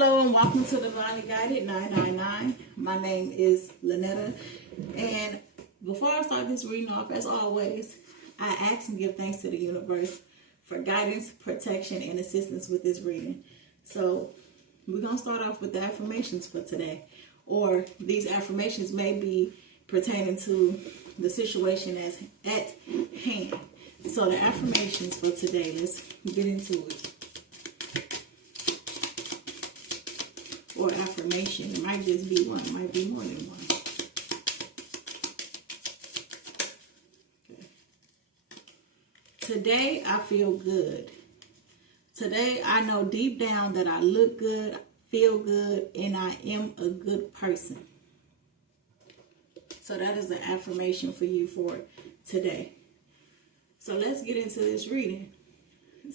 Hello and welcome to Divinely Guided 999. My name is Lynetta, and before I start this reading off, as always, I ask and give thanks to the universe for guidance, protection, and assistance with this reading. So we're going to start off with the affirmations for today, or these affirmations may be pertaining to the situation as at hand. So the affirmations for today, let's get into it. Or affirmation. It might just be one. It might be more than one. Okay. Today, I feel good. Today, I know deep down that I look good, feel good, and I am a good person. So that is the affirmation for you for today. So let's get into this reading.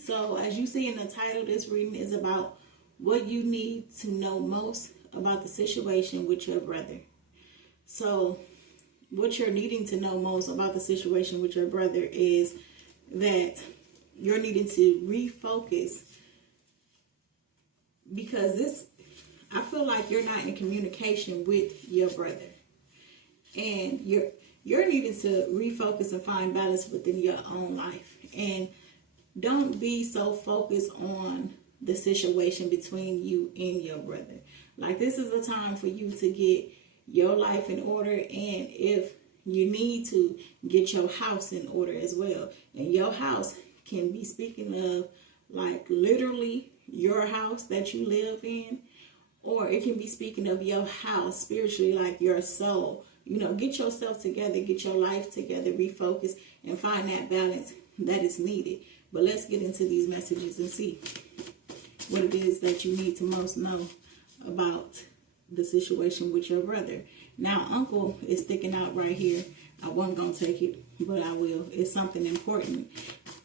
So as you see in the title, this reading is about what you need to know most about the situation with your brother. So what you're needing to know most about the situation with your brother is that you're needing to refocus, because I feel like you're not in communication with your brother, and you're needing to refocus and find balance within your own life, and don't be so focused on the situation between you and your brother. Like, this is a time for you to get your life in order, and if you need to, get your house in order as well. And your house can be speaking of like literally your house that you live in, or it can be speaking of your house spiritually, like your soul. You know, get yourself together, get your life together, refocus, and find that balance that is needed. But let's get into these messages and see what it is that you need to most know about the situation with your brother. Now, uncle is sticking out right here. I wasn't going to take it, but I will. It's something important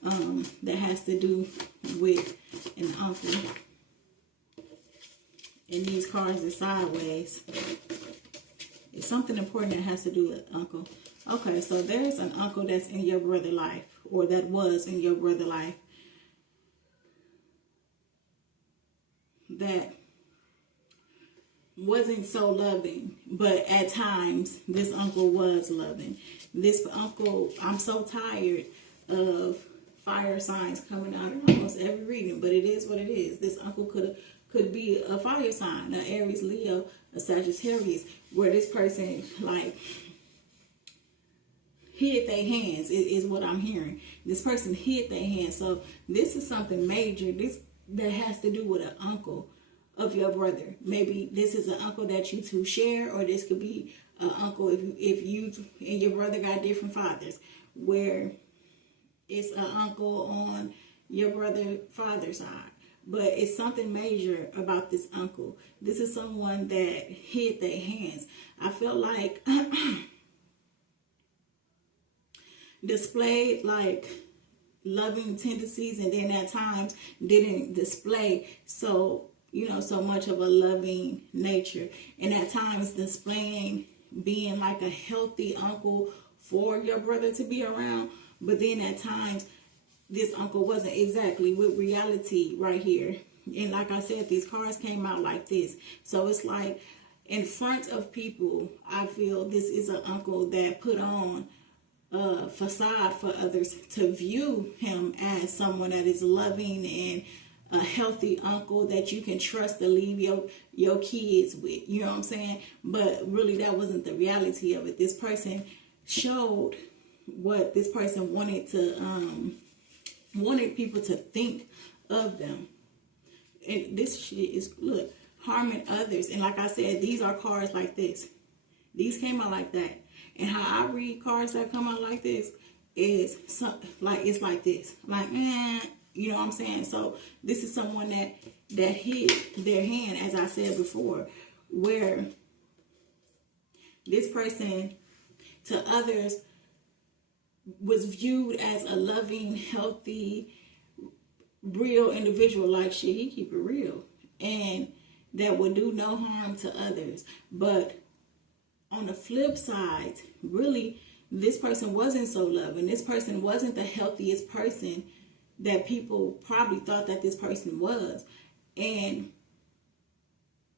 that has to do with an uncle. And these cards are sideways. It's something important that has to do with uncle. Okay, so there's an uncle that's in your brother's life, or that was in your brother's life, that wasn't so loving, but at times this uncle was loving. This uncle, I'm so tired of fire signs coming out in almost every reading, but it is what it is. This uncle could be a fire sign, an Aries, Leo, a Sagittarius, where this person like hid their hands is what I'm hearing. This person hid their hands. So this is something major. That has to do with an uncle of your brother. Maybe this is an uncle that you two share, or this could be an uncle if you and your brother got different fathers, where it's an uncle on your brother's father's side. But it's something major about this uncle. This is someone that hid their hands. I feel like displayed like loving tendencies, and then at times didn't display so much of a loving nature, and at times displaying being like a healthy uncle for your brother to be around, but then at times this uncle wasn't exactly with reality right here. And like I said, these cards came out like this, so it's like in front of people, I feel this is an uncle that put on facade for others to view him as someone that is loving and a healthy uncle that you can trust to leave your kids with. You know what I'm saying? But really, that wasn't the reality of it. This person showed what this person wanted people to think of them. And this shit is, look, harming others. And like I said, these are cards like this. These came out like that. And how I read cards that come out like this is it's like this. Like, you know what I'm saying? So this is someone that hid their hand, as I said before, where this person to others was viewed as a loving, healthy, real individual. Like, shit, he keep it real, and that would do no harm to others. But on the flip side, really, this person wasn't so loving. This person wasn't the healthiest person that people probably thought that this person was. And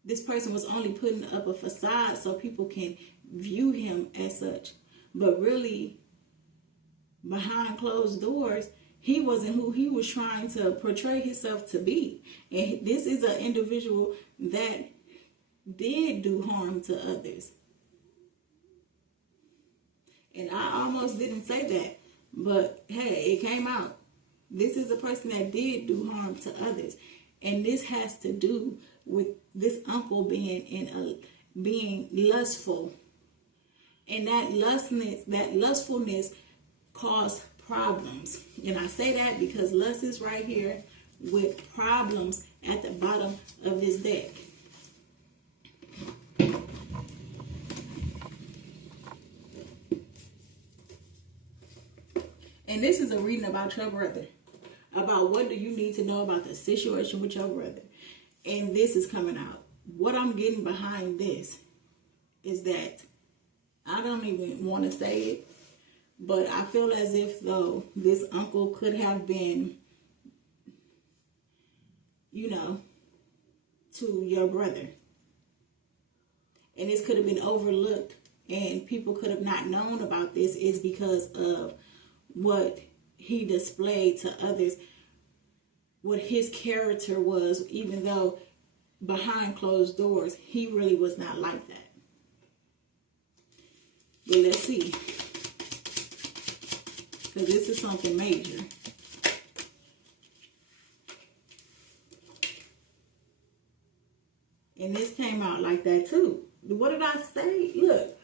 this person was only putting up a facade so people can view him as such. But really, behind closed doors, he wasn't who he was trying to portray himself to be. And this is an individual that did do harm to others. And I almost didn't say that, but hey, it came out. This is a person that did do harm to others. And this has to do with this uncle being lustful. And that lustfulness caused problems. And I say that because lust is right here with problems at the bottom of this deck. And this is a reading about your brother. About what do you need to know about the situation with your brother. And this is coming out. What I'm getting behind this is that I don't even want to say it, but I feel as if though this uncle could have been, you know, to your brother. And this could have been overlooked and people could have not known about this is because of what he displayed to others, what his character was, even though behind closed doors, he really was not like that. But let's see. Because this is something major. And this came out like that too. What did I say? Look.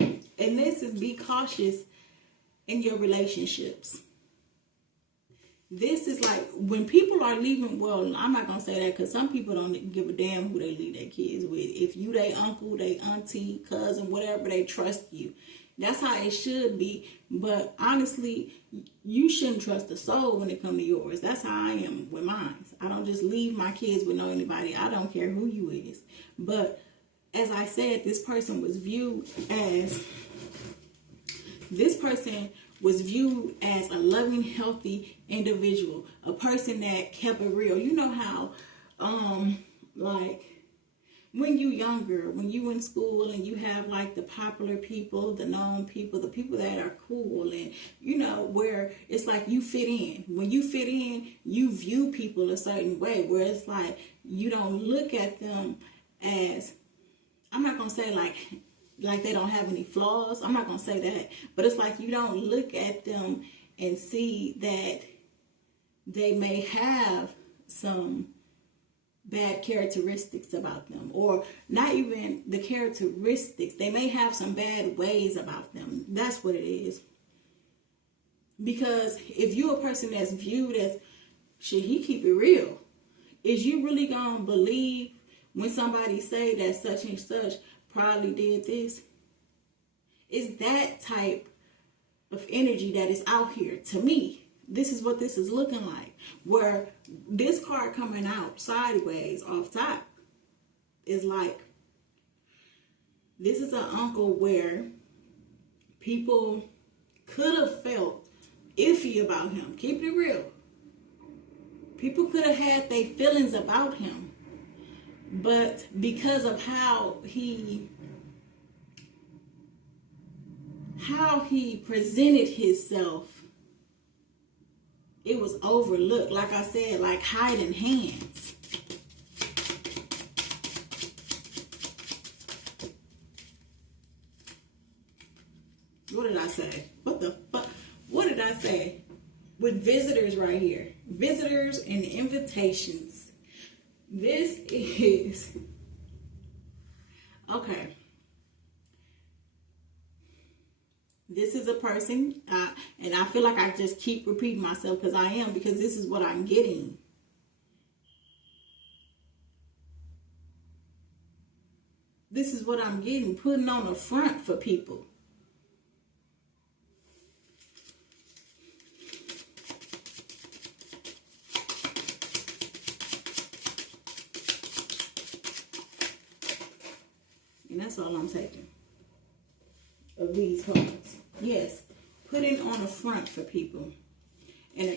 And this is be cautious in your relationships. This is like when people are leaving, well, I'm not going to say that because some people don't give a damn who they leave their kids with. If you, they uncle, they auntie, cousin, whatever, they trust you. That's how it should be. But honestly, you shouldn't trust a soul when it comes to yours. That's how I am with mine. I don't just leave my kids with no anybody. I don't care who you is. But as I said, this person was viewed as a loving, healthy individual, a person that kept it real. You know how, like, when you younger, when you in school and you have like the popular people, the known people, the people that are cool, and you know, where it's like you fit in. When you fit in, you view people a certain way, where it's like you don't look at them as, I'm not going to say like they don't have any flaws. I'm not going to say that. But it's like you don't look at them and see that they may have some bad characteristics about them. Or not even the characteristics. They may have some bad ways about them. That's what it is. Because if you're a person that's viewed as, should he keep it real? Is you really going to believe when somebody say that such and such probably did this? It's that type of energy that is out here. To me, this is what this is looking like. Where this card coming out sideways off top is like, this is an uncle where people could have felt iffy about him. Keep it real. People could have had their feelings about him. But because of how he presented himself, it was overlooked. Like I said, like hiding hands. What did I say? What the fuck? What did I say? With visitors right here. Visitors and invitations. This is, okay. This is a person, and I feel like I just keep repeating myself because I am, because this is what I'm getting. This is what I'm getting, putting on a front for people. And that's all I'm taking of these cards. Yes, putting on a front for people. An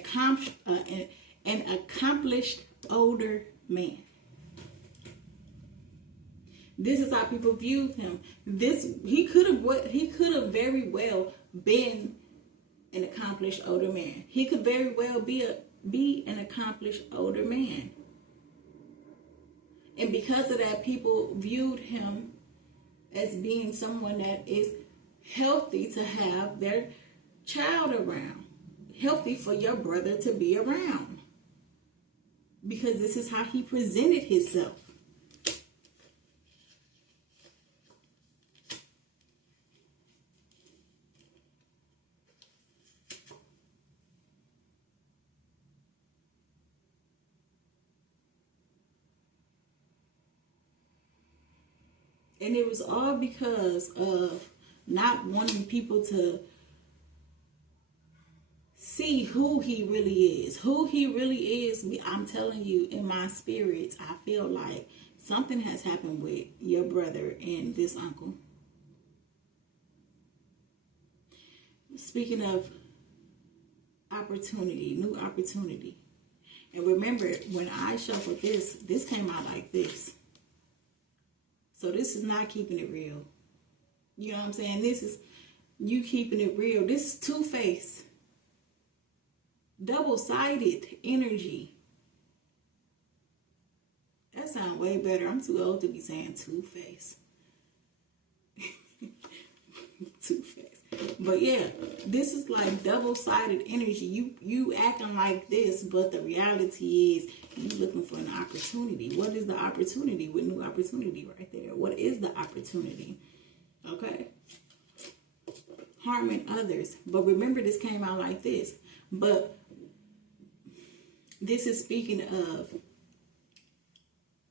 accomplished older man. This is how people viewed him. He could have very well been an accomplished older man. He could very well be an accomplished older man. And because of that, people viewed him as being someone that is healthy to have their child around. Healthy for your brother to be around. Because this is how he presented himself. And it was all because of not wanting people to see who he really is. Who he really is, I'm telling you, in my spirit, I feel like something has happened with your brother and this uncle. Speaking of opportunity, new opportunity. And remember, when I shuffled this came out like this. So this is not keeping it real. You know what I'm saying? This is you keeping it real. This is two-faced. Double-sided energy. That sounds way better. I'm too old to be saying two-faced. Two-faced. But yeah, this is like double-sided energy. You acting like this, but the reality is you looking for an opportunity. What is the opportunity? With new opportunity right there. What is the opportunity? Okay. Harming others. But remember, this came out like this. But this is speaking of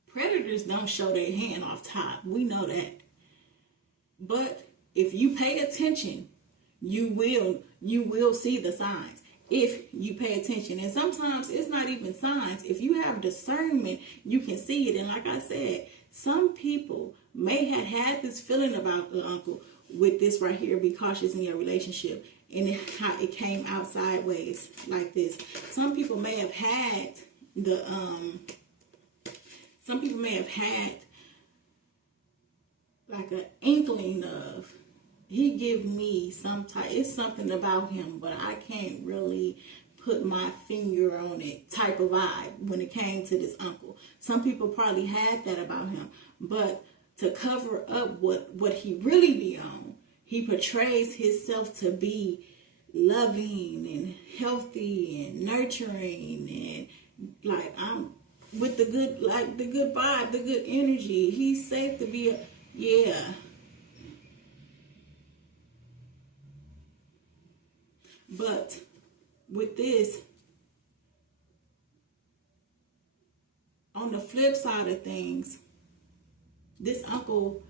predators don't show their hand off top. We know that. But if you pay attention, you will see the signs. If you pay attention. And sometimes it's not even signs. If you have discernment, you can see it. And like I said, some people may have had this feeling about the uncle with this right here. Be cautious in your relationship. And how it came out sideways like this. Some people may have had like an inkling of, he give me it's something about him, but I can't really put my finger on it type of vibe when it came to this uncle. Some people probably had that about him, but to cover up what he really be on, he portrays himself to be loving and healthy and nurturing and like I'm with the good, like the good vibe, the good energy. He's safe to be yeah. But with this, on the flip side of things, this uncle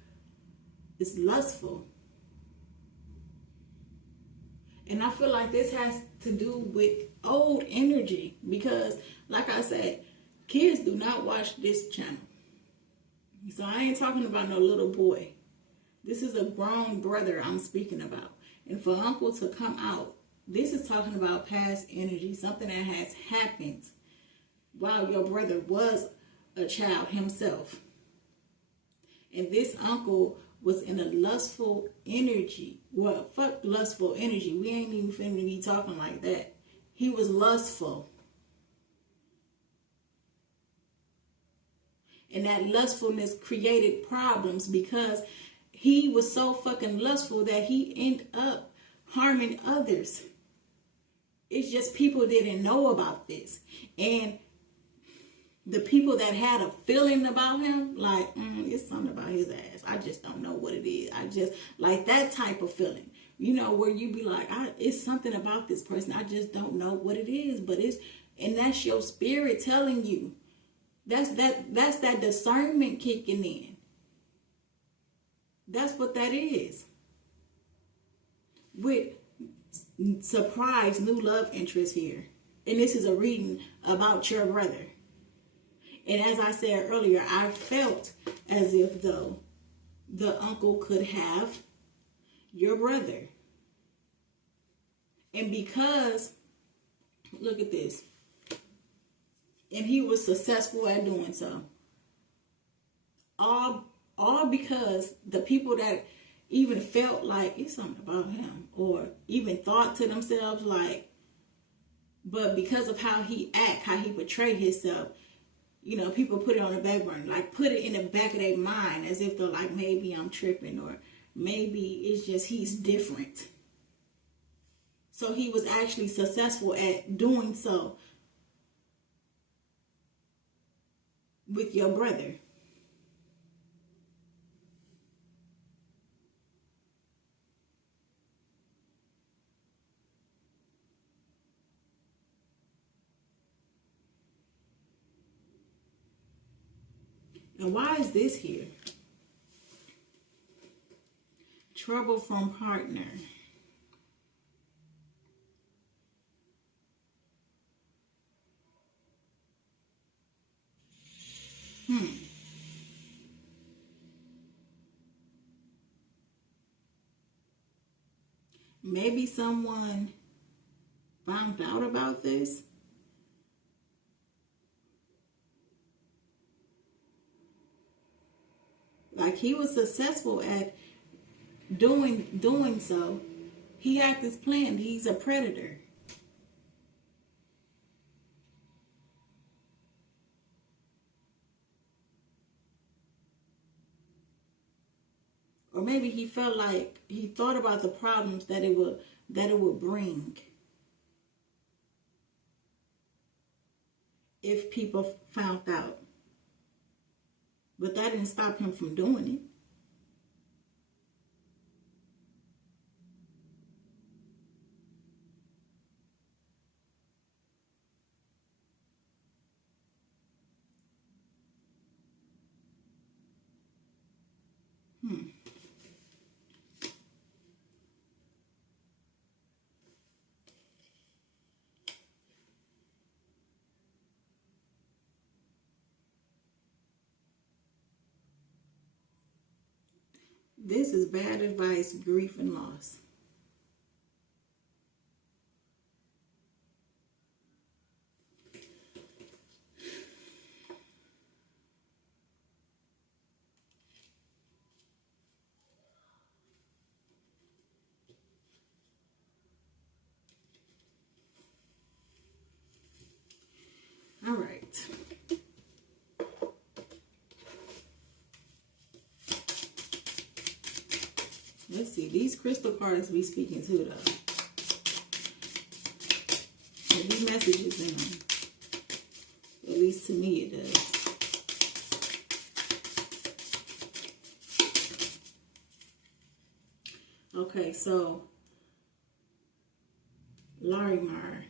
is lustful. And I feel like this has to do with old energy because, like I said, kids do not watch this channel. So I ain't talking about no little boy. This is a grown brother I'm speaking about. And for uncle to come out, this is talking about past energy, something that has happened while your brother was a child himself. And this uncle was in a lustful energy. Well, fuck lustful energy. We ain't even finna be talking like that. He was lustful. And that lustfulness created problems because he was so fucking lustful that he ended up harming others. It's just people didn't know about this. And the people that had a feeling about him, like, it's something about his ass. I just don't know what it is. I just, like that type of feeling. You know, where you be like, it's something about this person. I just don't know what it is. But and that's your spirit telling you. That's that discernment kicking in. That's what that is. With surprise new love interest here. And this is a reading about your brother. And as I said earlier, I felt as if though the uncle could have your brother. And because, look at this. And he was successful at doing so. All all because the people that even felt like it's something about him, or even thought to themselves like, but because of how he act, how he portrayed himself, you know, people put it on the back burner, like put it in the back of their mind as if they're like, maybe I'm tripping, or maybe it's just he's different. So he was actually successful at doing so with your brother. And why is this here? Trouble from partner. Maybe someone found out about this. Like he was successful at doing so. He had this plan. He's a predator. Or maybe he felt like he thought about the problems that it would bring if people found out. But that didn't stop him from doing it. This is bad advice, grief, and loss. All right. Let's see. These crystal cards be speaking to though. So these messages in them. At least to me it does. Okay, so Larimar.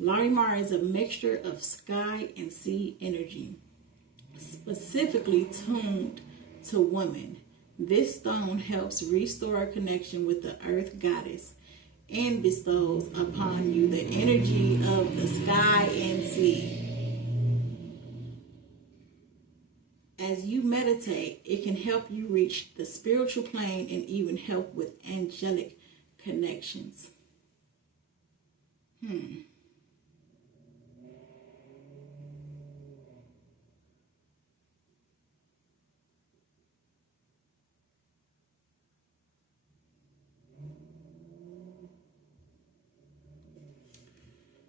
Larimar is a mixture of sky and sea energy, specifically tuned to women. This stone helps restore a connection with the earth goddess and bestows upon you the energy of the sky and sea. As you meditate, it can help you reach the spiritual plane and even help with angelic connections.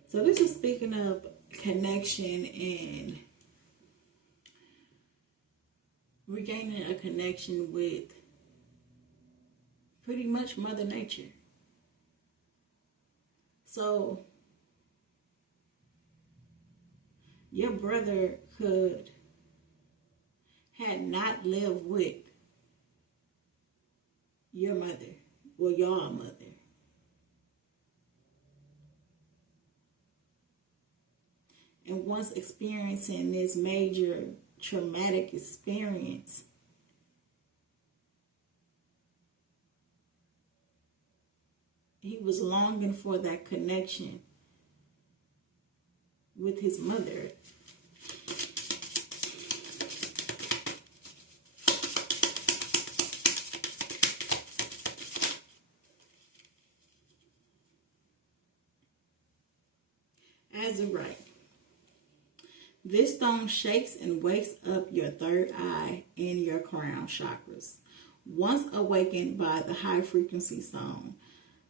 So this is speaking of connection and regaining a connection with pretty much Mother Nature. So your brother had not lived with your mother or your mother. And once experiencing this major traumatic experience, he was longing for that connection with his mother. Azurite. This stone shakes and wakes up your third eye and your crown chakras. Once awakened by the high frequency stone,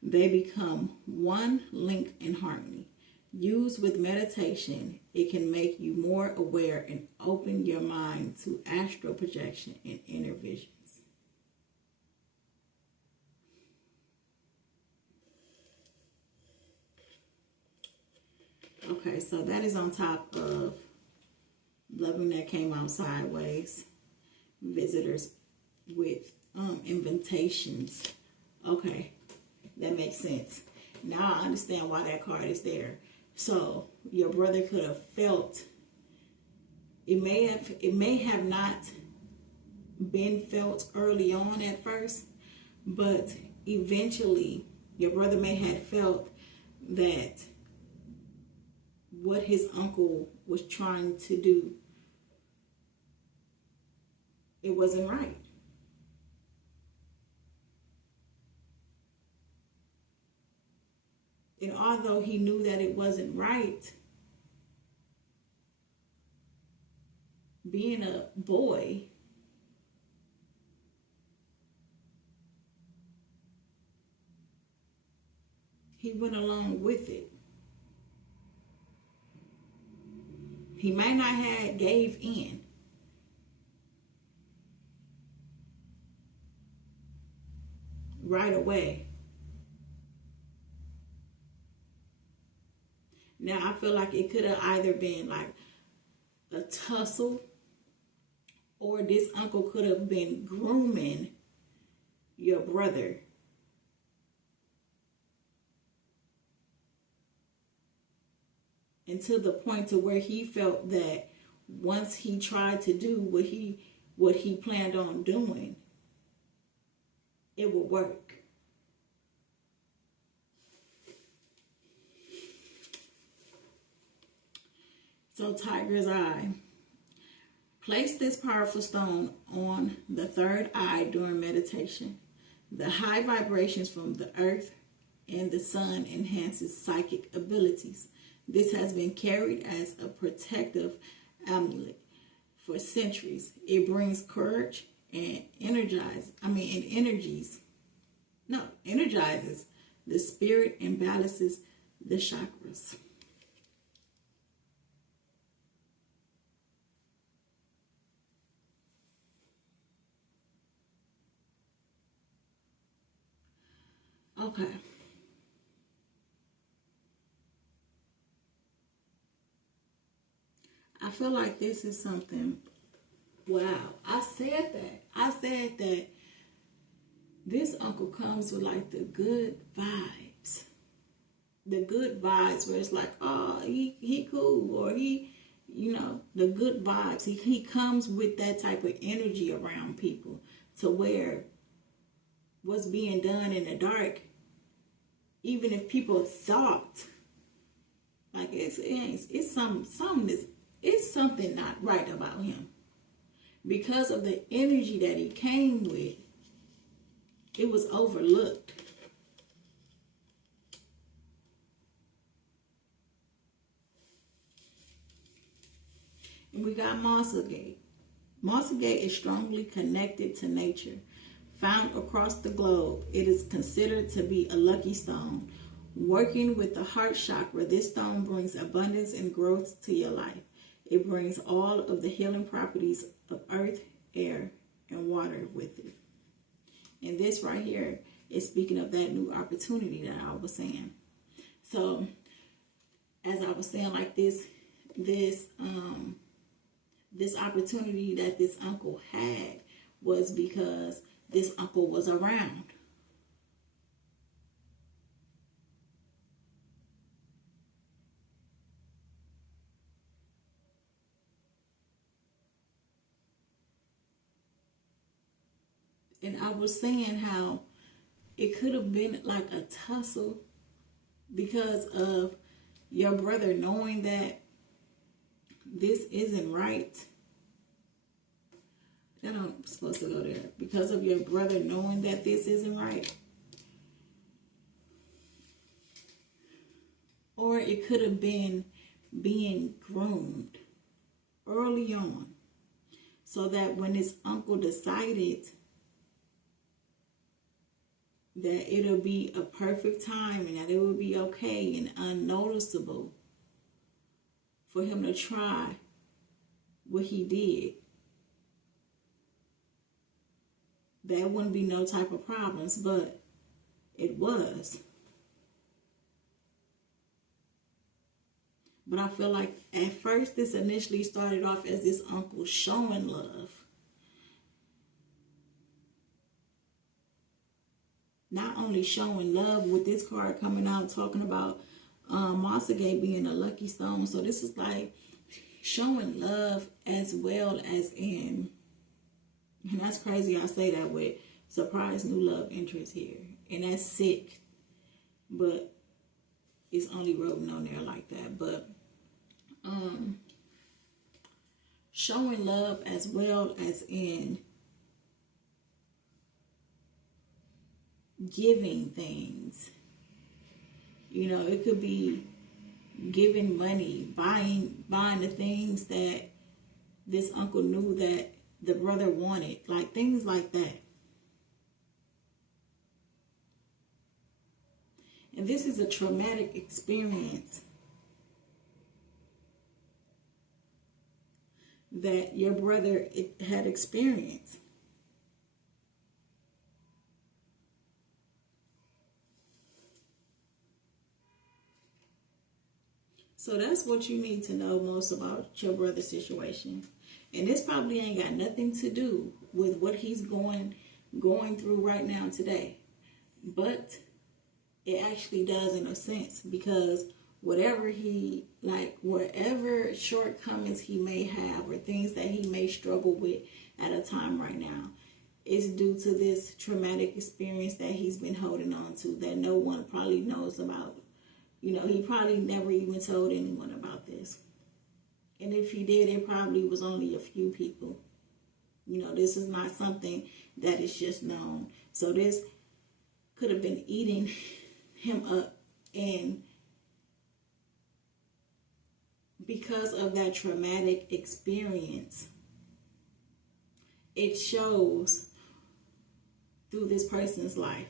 they become one link in harmony. Used with meditation, it can make you more aware and open your mind to astral projection and inner visions. Okay, so that is on top of Loving That Came Out Sideways, Visitors with Invitations. Okay, that makes sense. Now I understand why that card is there. So your brother could have felt, it may have not been felt early on at first, but eventually your brother may have felt that what his uncle was trying to do, it wasn't right. And although he knew that it wasn't right, being a boy, he went along with it. He might not have gave in. Right away. Now, I feel like it could have either been like a tussle, or this uncle could have been grooming your brother. And to the point to where he felt that once he tried to do what he planned on doing, it would work. So Tiger's Eye. Place this powerful stone on the third eye during meditation. The high vibrations from the earth and the sun enhances psychic abilities. This has been carried as a protective amulet for centuries. It brings courage and energizes the spirit and balances the chakras. Okay. I feel like this is something, wow, I said that this uncle comes with like the good vibes. The good vibes where it's like, oh, he cool, or he, the good vibes. He comes with that type of energy around people to where what's being done in the dark, even if people thought like it's something not right about him, because of the energy that he came with, it was overlooked. And we got Monster Gate. Monster Gate is strongly connected to nature. Found across the globe, it is considered to be a lucky stone. Working with the heart chakra, this stone brings abundance and growth to your life. It brings all of the healing properties of earth, air, and water with it. And this right here is speaking of that new opportunity that I was saying. So, as I was saying, like this opportunity that this uncle had was because this uncle was around. And I was saying how it could have been like a tussle because of your brother knowing that this isn't right. That I'm supposed to go there. Because of your brother knowing that this isn't right. Or it could have been being groomed. early on, so that when his uncle decided that it'll be a perfect time and that it will be okay and unnoticeable for him to try what he did, there wouldn't be no type of problems, but it was. But I feel like at first this initially started off as this uncle showing love. Not only showing love with this card coming out talking about Masage being a lucky stone. So this is like showing love as well as in, and that's crazy I say that with surprise new love interest here. And that's sick. But it's only written on there like that. But showing love as well as in giving things. You know, it could be giving money, buying the things that this uncle knew that the brother wanted, like things like that. And this is a traumatic experience that your brother had experienced. So that's what you need to know most about your brother's situation. And this probably ain't got nothing to do with what he's going through right now today. But it actually does in a sense, because whatever shortcomings he may have or things that he may struggle with at a time right now is due to this traumatic experience that he's been holding on to that no one probably knows about. You know, he probably never even told anyone about this. And if he did, it probably was only a few people. You know, this is not something that is just known. So this could have been eating him up. And because of that traumatic experience, it shows through this person's life.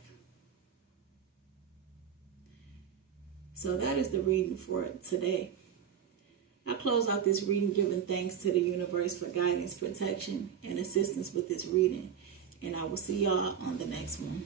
So that is the reading for today. I close out this reading giving thanks to the universe for guidance, protection, and assistance with this reading. And I will see y'all on the next one.